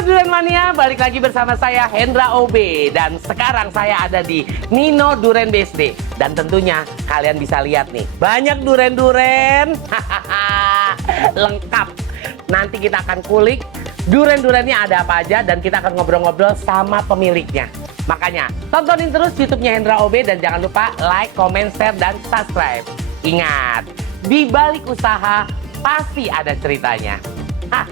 Halo Durian Mania, balik lagi bersama saya Hendra OB. Dan sekarang saya ada di Nino Duren BSD. Dan tentunya kalian bisa lihat nih, banyak duren-duren. Lengkap. Nanti kita akan kulik duren-durennya ada apa aja. Dan kita akan ngobrol-ngobrol sama pemiliknya. Makanya tontonin terus YouTube-nya Hendra OB. Dan jangan lupa like, comment, share, dan subscribe. Ingat, di balik usaha pasti ada ceritanya. Hah.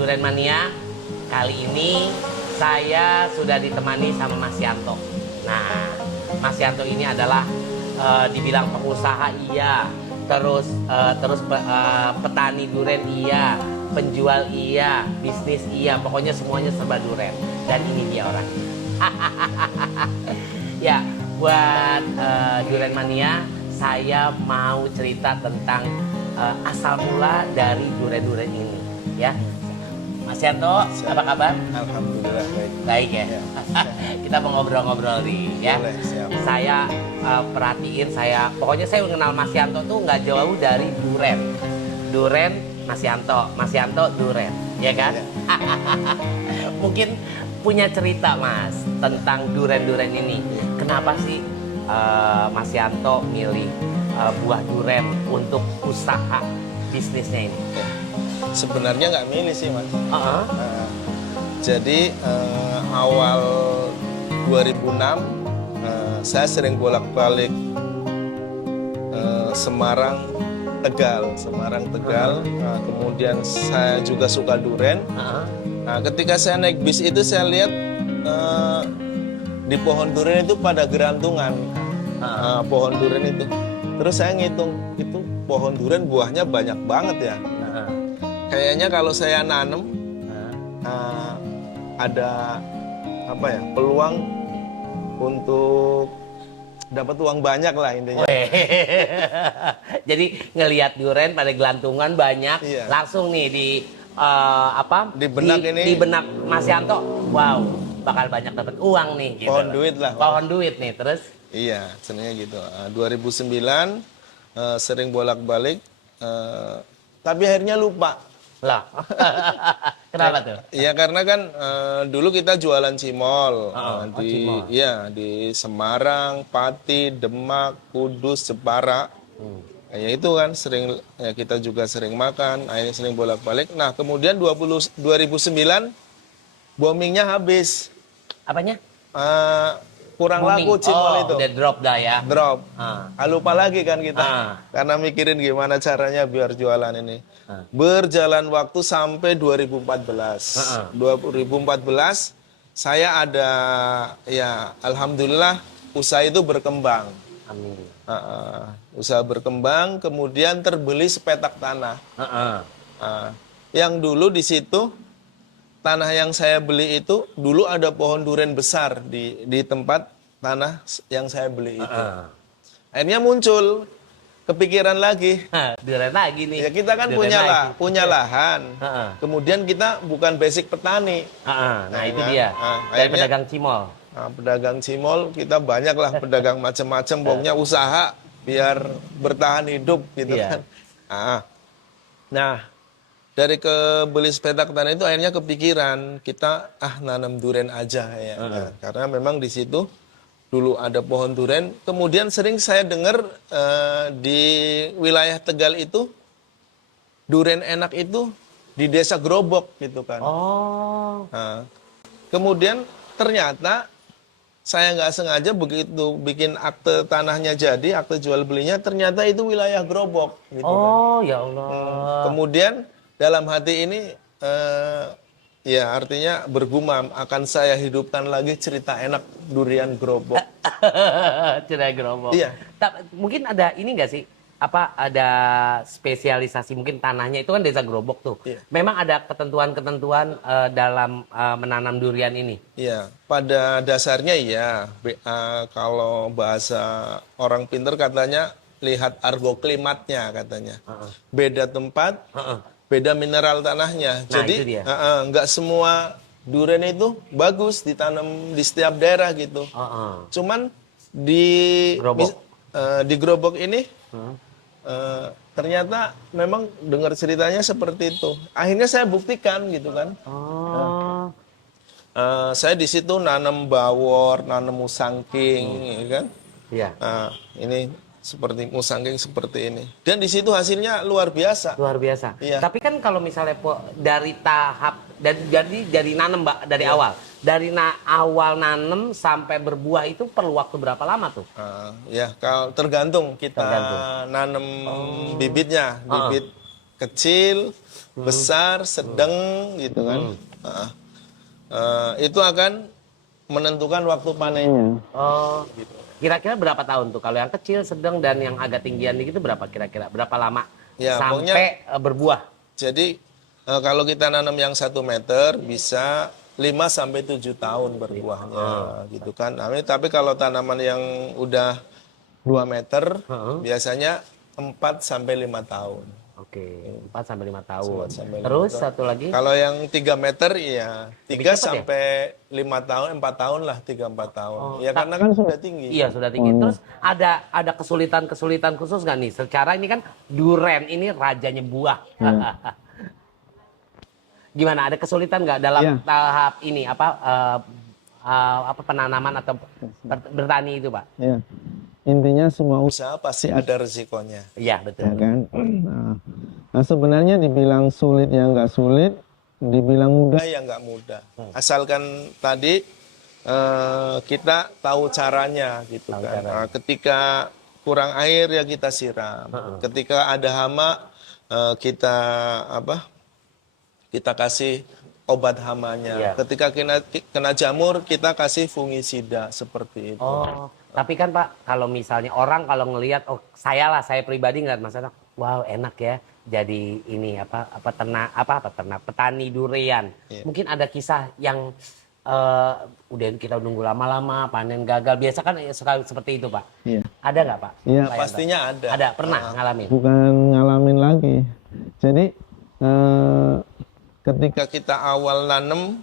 Duren Mania, kali ini saya sudah ditemani sama Mas Yanto. Nah, Mas Yanto ini adalah dibilang pengusaha iya, terus petani duren iya, penjual iya, bisnis iya, pokoknya semuanya serba duren. Dan ini dia orangnya. Ya, buat Duren Mania, saya mau cerita tentang asal mula dari duren-duren ini, ya. Mas Yanto, apa kabar? Alhamdulillah baik. Baik ya. Kita mau ngobrol-ngobrol nih, ya. Boleh, siap. Saya perhatiin, pokoknya saya mengenal Mas Yanto tuh nggak jauh dari duren. Duren, Mas Yanto, duren, ya kan? Ya. Mungkin punya cerita Mas tentang duren-duren ini. Kenapa sih Mas Yanto milih buah duren untuk usaha bisnisnya ini? Sebenarnya nggak milih sih Mas. Uh-huh. Jadi awal 2006 saya sering bolak-balik Semarang Tegal. Kemudian saya juga suka duren. Nah, ketika saya naik bis itu saya lihat di pohon duren itu pada gerantungan. Pohon duren itu. Terus saya ngitung itu pohon duren buahnya banyak banget ya. Kayaknya kalau saya nanam ada peluang untuk dapat uang banyak lah intinya. Jadi ngelihat duren pada gelantungan banyak, iya. Langsung nih di benak Mas Yanto, wow, bakal banyak dapat uang nih. Gitu. Pohon duit nih, terus? Iya, sebenarnya gitu. 2009 sering bolak-balik, tapi akhirnya lupa. Lah, kenapa tuh? Iya karena kan dulu kita jualan cimol cimol. Di Semarang, Pati, Demak, Kudus, Jepara. Ya itu kan sering ya kita juga sering makan, akhirnya sering bolak-balik. Nah kemudian 2009 boomingnya habis. Apanya? Kurang Booming. laku cimol itu. Udah drop dah ya. Drop. Lupa lagi kan kita. Karena mikirin gimana caranya biar jualan ini. Berjalan waktu sampai 2014. 2014 saya ada ya alhamdulillah usaha itu berkembang. Amin. Usaha berkembang, kemudian terbeli sepetak tanah. Yang dulu di situ tanah yang saya beli itu dulu ada pohon durian besar di tempat tanah yang saya beli itu. Akhirnya muncul kepikiran lagi. Durian lagi nih. Ya kita kan Durian punya lagi. lahan. Kemudian kita bukan basic petani. Nah itu kan? dia. Dari Akhirnya, pedagang cimol. pedagang cimol kita banyak lah pedagang macam-macam. Pokoknya usaha biar bertahan hidup gitu Iya. kan. Nah dari kebeli sepetak tanah itu akhirnya kepikiran kita nanam durian aja ya. Nah, karena memang di situ dulu ada pohon durian. Kemudian sering saya dengar di wilayah Tegal itu durian enak itu di desa Grobok gitu kan. Nah, kemudian ternyata saya nggak sengaja begitu bikin akte tanahnya jadi, akte jual belinya ternyata itu wilayah Grobok gitu kan. Ya Allah. Kemudian dalam hati ini ya artinya bergumam akan saya hidupkan lagi cerita enak durian Grobok. Cerai gerobok. Iya. Mungkin ada ini nggak sih? Apa ada spesialisasi mungkin tanahnya itu kan desa Grobok tuh. Iya. Memang ada ketentuan-ketentuan dalam menanam durian ini. Iya, pada dasarnya iya. Kalau bahasa orang pinter katanya lihat argoklimatnya katanya. Beda tempat, beda mineral tanahnya. Nah, Jadi itu dia. nggak semua durian itu bagus ditanam di setiap daerah gitu. Cuman di Grobok. di Grobok ini ternyata memang dengar ceritanya seperti itu. Akhirnya saya buktikan gitu kan. Saya di situ nanam bawor, nanam musangking, ya kan? Iya. Ini seperti musangking seperti ini. Dan di situ hasilnya luar biasa. Luar biasa. Iya. Tapi kan kalau misalnya dari tahap dari nanam Mbak dari awal, dari awal nanam sampai berbuah itu perlu waktu berapa lama tuh? Ya, kalau tergantung kita nanam bibitnya, bibit kecil, besar, sedang gitu kan. Itu akan menentukan waktu panennya. Gitu. Kira-kira berapa tahun tuh? Kalau yang kecil, sedang, dan yang agak tinggian gitu berapa kira-kira? Berapa lama Ya, sampai berbuah? Jadi kalau kita nanam yang 1 meter bisa 5 sampai 7 tahun berbuahnya gitu kan. Tapi kalau tanaman yang udah 2 meter biasanya 4 sampai 5 tahun. Oke, 4 sampai 5 tahun. 4 sampai 5 Terus tahun. satu lagi? Kalau yang 3 meter ya 3 Lebih cepat sampai 5 tahun, 4 tahun lah, 3-4 tahun. Ya karena kan sudah tinggi. Iya, sudah tinggi. Terus ada kesulitan-kesulitan khusus nggak nih? Secara ini kan duren ini rajanya buah. Gimana? Ada kesulitan nggak dalam tahap ini apa penanaman atau bertani itu, Pak? Ya. Intinya semua usaha pasti ada resikonya. Iya, betul. Ya kan? Nah, sebenarnya dibilang sulit ya nggak sulit, dibilang mudah ya nggak mudah. Asalkan tadi kita tahu caranya gitu kan. Nah, ketika kurang air ya kita siram. Ketika ada hama kita kita kasih obat hamanya. Ketika kena jamur kita kasih fungisida seperti itu. Tapi kan Pak, kalau misalnya orang kalau ngelihat, saya pribadi ngeliat Mas Anto, wow enak ya, jadi ini petani durian. Mungkin ada kisah yang udah kita nunggu lama-lama panen gagal. Biasa kan sekali seperti itu Pak. Ada nggak Pak? Iya pastinya ada. Ada, pernah ngalamin? Bukan ngalamin lagi. Jadi ketika kita awal nanam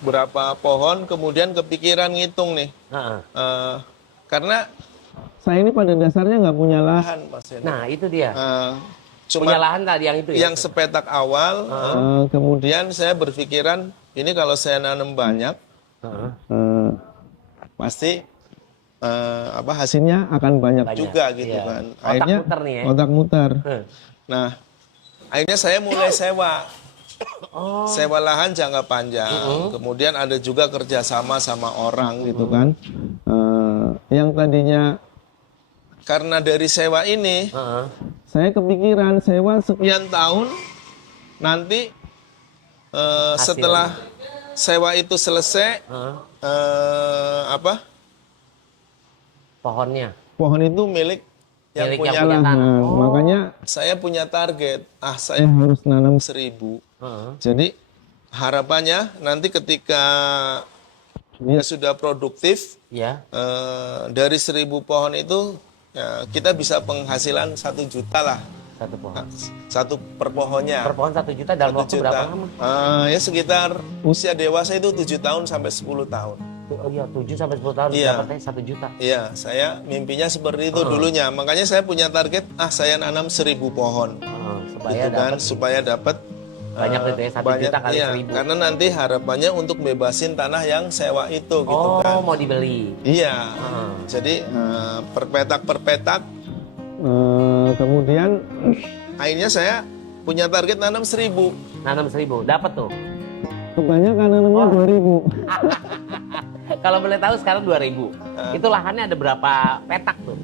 berapa pohon, kemudian kepikiran ngitung nih. Karena saya ini pada dasarnya nggak punya lahan, Mas Eno. Nah, itu dia. Cuma punya lahan tadi yang itu ya? Yang sepetak awal, kemudian saya berpikiran, ini kalau saya nanam banyak, pasti hasilnya akan banyak juga gitu kan. Akhirnya, otak muter nih ya? Otak muter. Nah, akhirnya saya mulai sewa. Sewa lahan jangka panjang. Kemudian ada juga kerjasama sama orang gitu kan. Yang tadinya karena dari sewa ini, saya kepikiran sewa sekian tahun, nanti setelah sewa itu selesai, pohon itu milik yang Milik punya tanah. Nah, makanya saya punya target. Saya harus nanam 1.000. Jadi harapannya nanti ketika dia sudah produktif, Ya. dari 1.000 pohon itu ya, kita bisa penghasilan 1 juta lah. Satu pohon. Satu per pohonnya. Per pohon 1 juta dalam 1 waktu juta. berapa lama? Ya sekitar usia dewasa itu 7 tahun sampai 10 tahun. Oh iya, 7 sampai 10 tahun Iya. dapatnya 1 juta. Iya, saya mimpinya seperti itu dulunya. Makanya saya punya target, saya nanam 1.000 pohon. Supaya Gitu kan, dapat supaya dapat banyak gitu ya, 1 juta kali iya, 1.000. karena nanti harapannya untuk bebasin tanah yang sewa itu gitu Oh, kan. mau dibeli. Iya. Jadi per petak kemudian akhirnya saya punya target nanam 1.000. Nanam 1.000, dapat tuh. kebanyakan nanamnya 2.000. Kalau boleh tahu sekarang 2.000. Itu lahannya ada berapa petak tuh?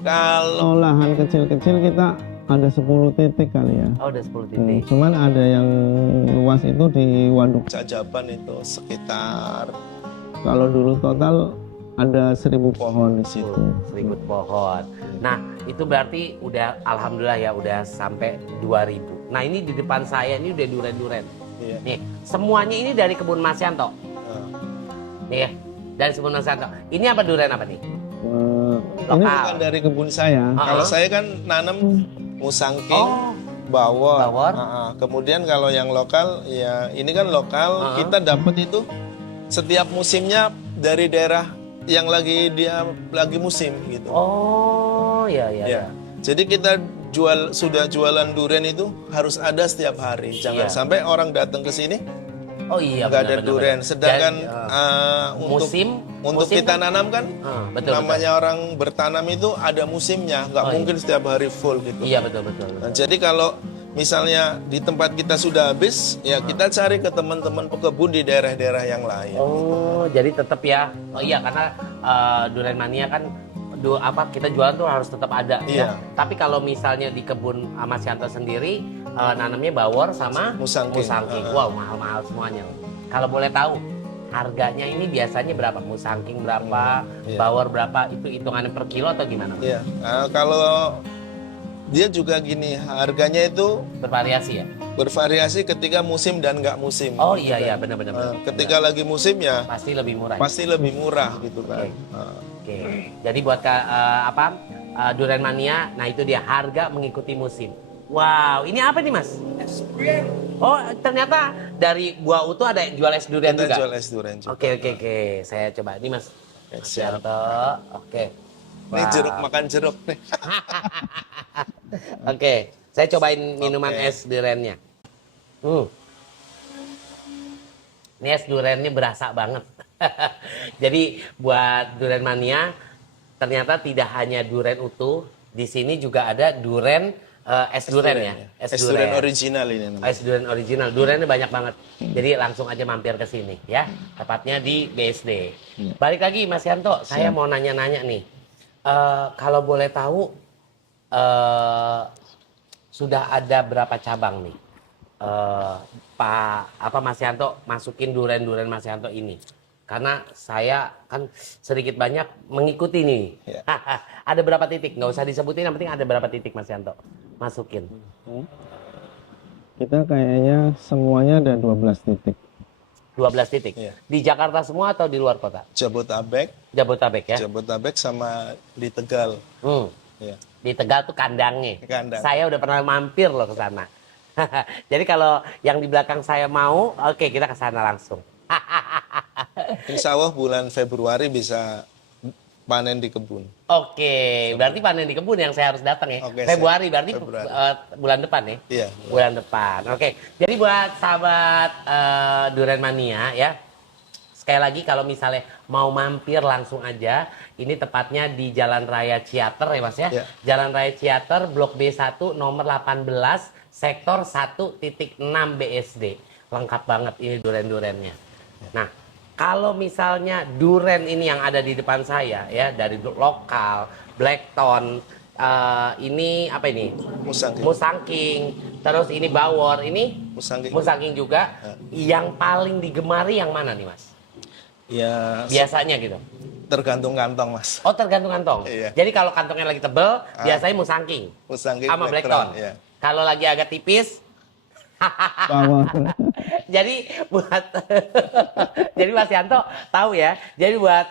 Kalau Kalau lahan kecil-kecil kita ada 10 titik kali ya. Oh, udah 10 titik. Cuman ada yang luas itu di Waduk. Cajaban itu sekitar Kalau dulu total ada 1.000 pohon di situ. 1.000 pohon. Nah, itu berarti udah alhamdulillah ya udah sampai 2.000. Nah, ini di depan saya ini udah duren-duren. Iya. Nih, semuanya ini dari kebun Mas Yanto. Nih ya, dari kebun Mas Yanto. Ini apa duren apa nih? Ini bukan dari kebun saya. Kalau saya kan nanam musangking, bawor. Bawor. Kemudian kalau yang lokal ya ini kan lokal, kita dapat itu setiap musimnya dari daerah yang lagi musim gitu. Oh, iya. Ya. Jadi kita sudah jualan durian itu harus ada setiap hari. Jangan Iya. sampai orang datang ke sini Oh iya, nggak ada benar, durian. benar. Sedangkan Dan, untuk kita nanam kan betul, namanya orang bertanam itu ada musimnya, nggak Oh, mungkin setiap hari full gitu. Iya, betul. Nah, jadi kalau misalnya di tempat kita sudah habis, ya kita cari ke teman-teman pekebun di daerah-daerah yang lain. Oh, jadi tetap ya. Oh iya, karena durian mania kan kita jualan tuh harus tetap ada. Iya. Ya. Tapi kalau misalnya di kebun Mas Yanto sendiri nanamnya bawor sama Musangking. Wow, mahal-mahal semuanya. Kalau boleh tahu harganya ini biasanya berapa? Musangking berapa? Iya. Bawor berapa? Itu hitungannya per kilo atau gimana? Iya. Kalau dia juga gini, harganya itu Bervariasi ya? bervariasi ketika musim dan nggak musim. Oh iya, benar-benar. Ketika lagi musim ya Pasti lebih murah. pasti lebih murah gitu kan. Oke. Jadi buat durian mania, nah itu dia harga mengikuti musim. Wow, ini apa nih Mas? Es durian. Oh, ternyata dari buah utuh ada yang jual es durian Kita juga. jual es durian juga. Oke. Saya coba. Ini Mas. Mas Siap. Yanto. Oke. Ini jeruk, makan jeruk nih. Oke, saya cobain minuman es duriannya. Ini es duriannya berasa banget. Jadi buat durian mania, ternyata tidak hanya durian utuh, di sini juga ada durian es durian ya. Es durian original ini namanya. Es durian original, duriannya banyak banget. Jadi langsung aja mampir ke sini ya, tepatnya di BSD. Balik lagi Mas Yanto, saya mau nanya-nanya nih. Kalau boleh tahu, sudah ada berapa cabang nih? Mas Yanto masukin durian-durian Mas Yanto ini? Karena saya kan sedikit banyak mengikuti nih. Ya. Ada berapa titik? Nggak usah disebutin, yang penting ada berapa titik Mas Yanto masukin. Kita kayaknya semuanya ada 12 titik. 12 titik. Iya. Di Jakarta semua atau di luar kota? Jabotabek, Jabotabek ya. Jabotabek sama di Tegal. Ya. Di Tegal tuh kandangnya. Kandang. Saya udah pernah mampir loh ke sana. Jadi kalau yang di belakang saya mau, oke kita ke sana langsung. Insya Allah bulan Februari bisa panen di kebun. Oke, berarti panen di kebun yang saya harus datang ya. Oke, Februari berarti Februari. bulan depan ya. Iya. Bulan depan. Oke. Jadi buat sahabat Durian Mania ya. Sekali lagi kalau misalnya mau mampir langsung aja, ini tepatnya di Jalan Raya Ciater ya Mas ya. Ya. Jalan Raya Ciater Blok B1 nomor 18 sektor 1.6 BSD. Lengkap banget ini duren-durennya. Nah, kalau misalnya duren ini yang ada di depan saya ya, dari lokal, Blackton, ini apa ini? Musangking. Musangking. Terus ini bawor, ini Musangking. musangking juga. Yang paling digemari yang mana nih Mas? Ya, Biasanya gitu. tergantung kantong, Mas. Oh, tergantung kantong. Iya. Jadi kalau kantongnya lagi tebel, biasanya musangking Musangking sama blackthorn. ya. Kalau lagi agak tipis, Bawor. jadi buat jadi Mas Yanto tahu ya. Jadi buat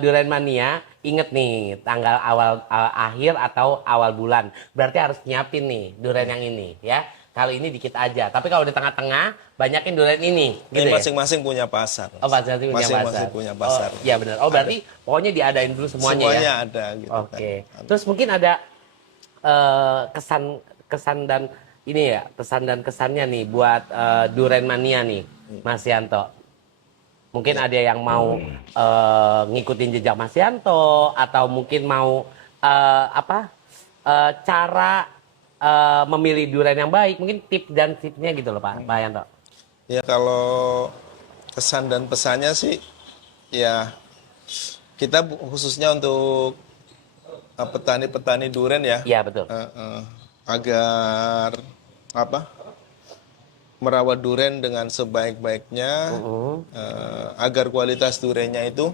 Durian Mania, inget nih tanggal awal akhir atau awal bulan. Berarti harus nyiapin nih durian yang ini ya. Kalau ini dikit aja. Tapi kalau di tengah-tengah banyakin durian ini. Gitu Ini ya? masing-masing punya pasar. Oh, masing-masing punya pasar. Masing-masing punya pasar. Oh, iya benar. Oh, berarti pokoknya diadain dulu semuanya, Semuanya ya. ada gitu. Oke. Kan. Terus mungkin ada kesan dan ini ya, pesan dan kesannya nih buat Durian Mania nih, Mas Yanto. Mungkin ada yang mau ngikutin jejak Mas Yanto atau mungkin mau cara memilih durian yang baik, mungkin tips dan tipsnya gitu loh Pak Yanto. Ya kalau kesan dan pesannya sih ya kita khususnya untuk petani-petani durian ya. Iya betul. Agar merawat durian dengan sebaik-baiknya agar kualitas duriannya itu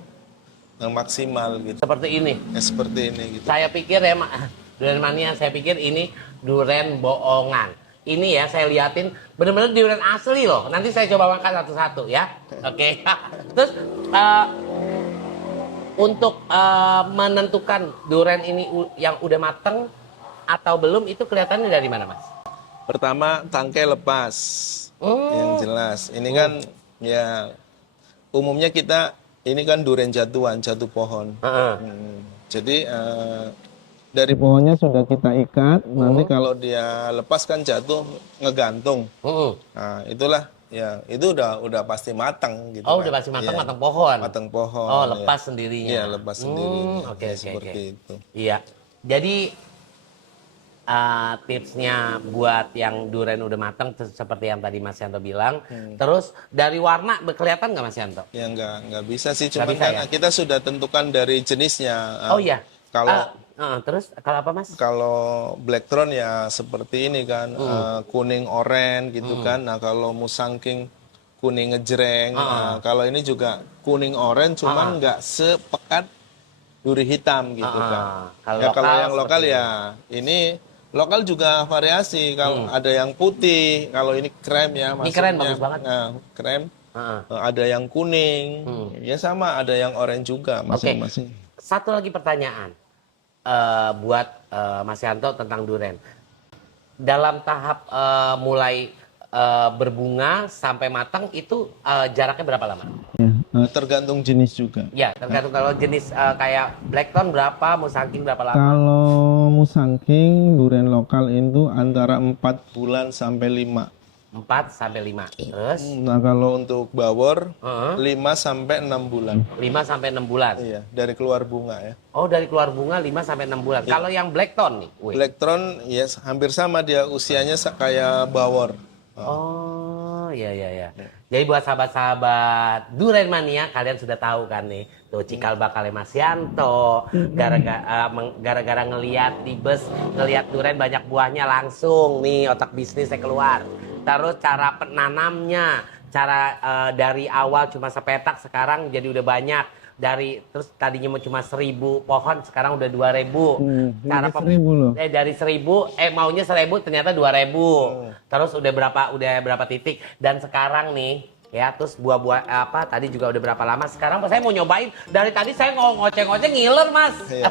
maksimal gitu. Seperti ini. Ya, seperti ini gitu. Saya pikir ya Durian Mania, saya pikir ini durian bohongan. Ini ya saya liatin bener-bener durian asli loh. Nanti saya coba makan satu-satu ya. Oke. Terus untuk menentukan durian ini yang udah mateng atau belum itu kelihatannya dari mana Mas? Pertama tangkai lepas, yang jelas. Ini kan ya umumnya kita ini kan durian jatuhan, jatuh pohon. Jadi dari Pohonnya sudah kita ikat, nanti kalau dia lepas kan jatuh ngegantung. Nah itulah ya itu udah pasti matang gitu. Oh kan. udah pasti matang, Ya, matang pohon. matang pohon. Oh lepas ya. sendirinya. Iya lepas sendirinya. Oke, Ya, oke, seperti oke. itu. Iya. Jadi tipsnya buat yang durian udah matang seperti yang tadi Mas Yanto bilang. Terus dari warna kelihatan nggak Mas Yanto? Ya nggak bisa sih, cuma bisa, kan ya? kita sudah tentukan dari jenisnya. Oh iya. Kalau Terus kalau apa Mas? kalau blackthorn ya seperti ini kan, kuning oren gitu kan. Nah kalau musangking kuning ngejreng. Nah, kalau ini juga kuning oren, cuman nggak sepekat duri hitam gitu kan. Kalau yang lokal ya ini lokal juga variasi. Kalau ada yang putih, kalau ini krem ya. Ini keren, bagus banget. Nah, krem. Ada yang kuning, ya sama. Ada yang orange juga masing-masing. Satu lagi pertanyaan buat Mas Yanto tentang durian. Dalam tahap mulai berbunga sampai matang itu jaraknya berapa lama? ya, tergantung jenis juga. Ya, tergantung kalau jenis kayak blackthorn berapa, musangking berapa lama? Kalau musangking durian lokal itu antara 4 bulan sampai 5. 4 sampai 5. Terus Nah kalau untuk Bawor 5 Heeh. sampai 6 bulan. 5 sampai 6 bulan. Iya, dari keluar bunga ya. Oh, dari keluar bunga 5 sampai 6 bulan. Kalau yang blackthorn nih, wih. Blackthorn ya hampir sama dia usianya kayak Bawor. Oh, iya iya ya. Jadi buat sahabat-sahabat Durian Mania, kalian sudah tahu kan nih, tuh cikal bakalnya Mas Yanto, gara-gara ngelihat di bus, ngelihat durian banyak buahnya langsung nih otak bisnisnya keluar. Terus cara penanamnya, cara dari awal cuma sepetak sekarang jadi udah banyak. Terus tadinya cuma 1.000 pohon sekarang udah 2.000. Dari 1.000 loh. Dari 1.000 maunya 1.000 ternyata 2.000. Terus udah berapa titik dan sekarang nih ya terus buah-buah tadi juga udah berapa lama sekarang saya mau nyobain dari tadi saya ngoceh-ngoceh ngiler Mas. Iya.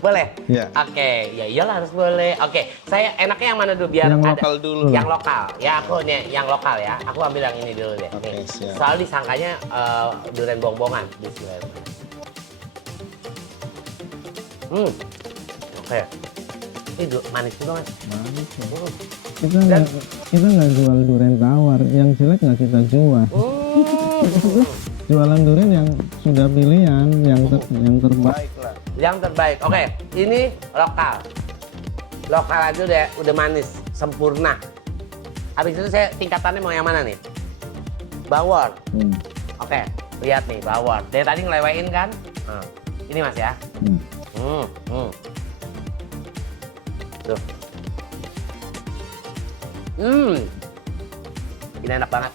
Boleh? Iya. Oke, ya iyalah harus boleh. Oke, saya enaknya yang mana dulu biar Yang ada lokal dulu. Yang lokal. Ya aku nih yang lokal ya. Aku ambil yang ini dulu deh. Oke, Nih. siap. Soalnya disangkanya durian bongbongan. Bismillah. Oke. Ini manis juga Mas. Manis ya. Kita nggak jual durian tawar, yang jelek nggak kita jual. Jualan durian yang sudah pilihan, yang terbaik. Baiklah. Yang terbaik. Oke, ini lokal. Lokal aja udah manis, sempurna. Habis itu saya tingkatannya mau yang mana nih? Bawor. Oke, lihat nih bawor. Dari tadi ngelewain kan? Nah, ini Mas ya. Tuh. Ini enak banget.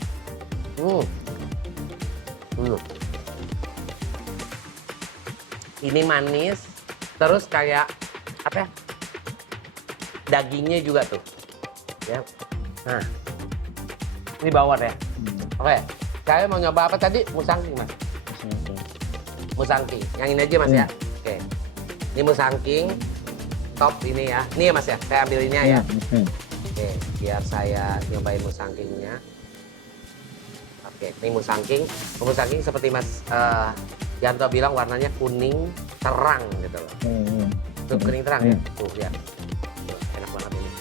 Ini manis, terus kayak apa ya? Dagingnya juga tuh. Ya. Nah, ini bawor ya. Oke, saya mau nyoba apa tadi? Musangking, Mas. Musangking. Yang ini aja, Mas ya. Oke. Ini musangking. Top ini ya. Ini ya, Mas ya. Saya ambil ini ya. Oke, biar saya nyobain musangkingnya. Oke, ini musangking. Musangking seperti Mas Yanto bilang warnanya kuning terang gitu loh. Tuh kuning terang ya. Tuh lihat. Tuh, enak banget ini.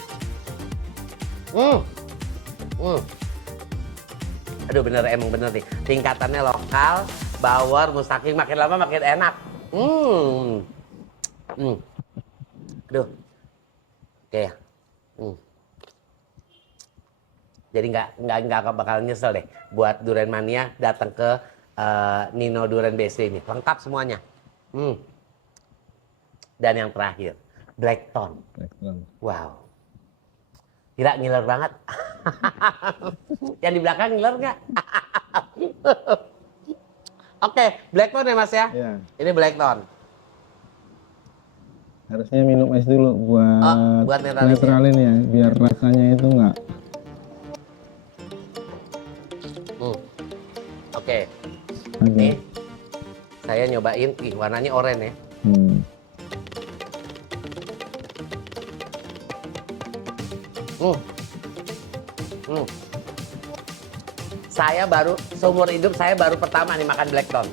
Aduh bener, emang bener nih. Tingkatannya lokal, bawor, musangking makin lama makin enak. Aduh. Oke ya. Jadi nggak bakal nyesel deh buat Durian Mania datang ke Nino Durian BSD ini. Lengkap semuanya. Dan yang terakhir, Blackthorn. Wow. Kira ngiler banget. Yang di belakang ngiler nggak? Oke, Blackthorn ya Mas ya? Iya. Ini Blackthorn. Harusnya minum es dulu buat netralin ya, biar rasanya itu nggak. Oke. Ini saya nyobain, warnanya oranye ya. Saya baru, seumur hidup saya baru pertama nih makan Blackthorn.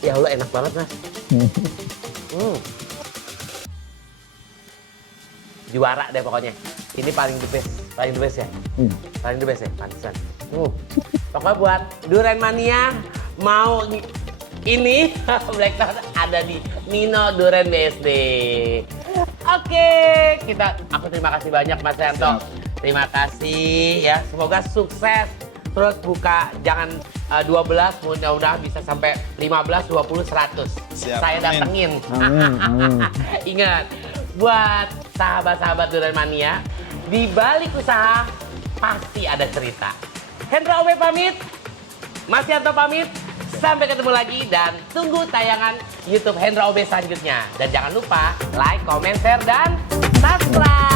Ya Allah enak banget Mas. Juara deh pokoknya. Ini paling the best ya. Paling the best ya, pantesan. Pokoknya buat Durian Mania mau ini Blackthorn ada di Nino Durian BSD. Oke, aku terima kasih banyak Mas Yanto. Terima kasih ya, semoga sukses. Terus buka jangan 12, mudah-mudahan bisa sampai 15, 20, 100. Siap, Saya datengin. Amin. Ingat, buat sahabat-sahabat Durian Mania, di balik usaha pasti ada cerita. Hendra Obe pamit, Mas Yanto pamit, sampai ketemu lagi dan tunggu tayangan YouTube Hendra Obe selanjutnya. Dan jangan lupa like, comment, share, dan subscribe.